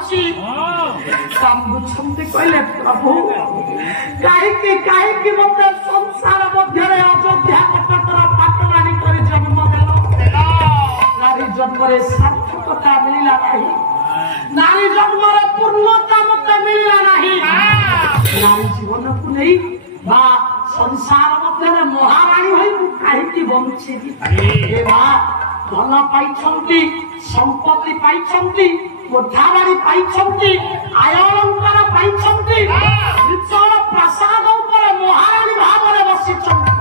ଅଛି କାନ୍ଦୁଛନ୍ତି କହିଲେ ପ୍ରଭୁ କାହିଁକି କାହିଁକି ମୋତେ ସଂସାର ମଧ୍ୟରେ ଅଯୋଧ୍ୟା କଟକର ପାଟରାଣୀ କରି ଜନ୍ମ ଦେଲ ନାରୀ ଜନ୍ମରେ ସାର୍ଥକତା ମିଳିଲା ନାହିଁ ନାରୀ ଜନ୍ମରେ ପୂର୍ଣ୍ଣତା ମୋତେ ମିଳିଲା ନାହିଁ ନାରୀ ଜୀବନକୁ ନେଇ ବା ସଂସାର ମଧ୍ୟରେ ମହାରାଣୀ ହୋଇ ମୁଁ କାହିଁକି ବଞ୍ଚିବି ଏ ମା ଧନ ପାଇଛନ୍ତି ସମ୍ପତ୍ତି ପାଇଛନ୍ତି କୋଠାବାଡ଼ି ପାଇଛନ୍ତି ଆୟ ଅଳଙ୍କାର ପାଇଛନ୍ତି ବିଚଳ ପ୍ରାସାଦ ଉପରେ ମହାରାଣୀ ଭାବରେ ବସିଛନ୍ତି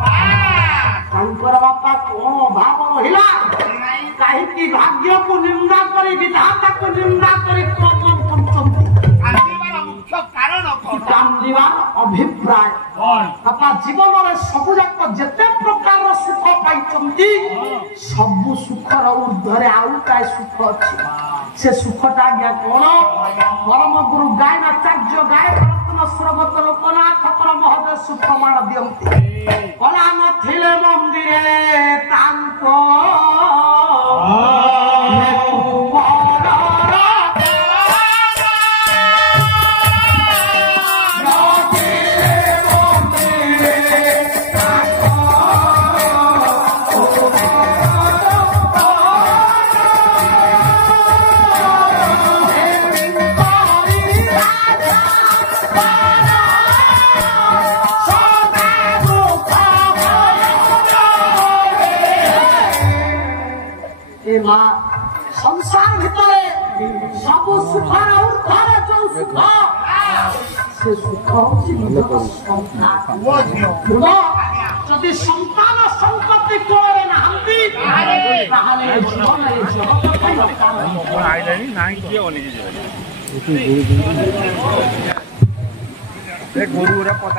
ତାଙ୍କର ବାପା କଣ ଅଭାବ ରହିଲା କାହିଁକି ଭାଗ୍ୟକୁ ନିନ୍ଦା କରି ବିଧାତାକୁ ନିନ୍ଦା କରି କରୁଛନ୍ତି କାନ୍ଦିବାର ଅଭିପ୍ରାୟ ବାପା ଜୀବନରେ ସବୁ ଯାକ ଯେତେ ପ୍ରକାରର ସୁଖ ପାଇଛନ୍ତି ସବୁ ସୁଖର ଉର୍ଦ୍ଧ୍ୱରେ ଆଉ କାଏ ସୁଖ ଅଛି ସେ ସୁଖଟା ଆଜ୍ଞା କଣ ପରମ ଗୁରୁ ଗାୟନାଚାର୍ଯ୍ୟ ଗାୟକ ରତ୍ନ ସ୍ରବତ ଲୋକନାଥ ମହୋଦୟ ସୁପ୍ରମାଣ ଦିଅନ୍ତି କଳା ନଥିଲେ ମନ୍ଦିରେ ତାଙ୍କ संसार भितरे सब सुखर उर्ध्वरे जो सुख से सुख जदि संतान संपत्ति कोरे नाहंती ताहले जीवनरे जगत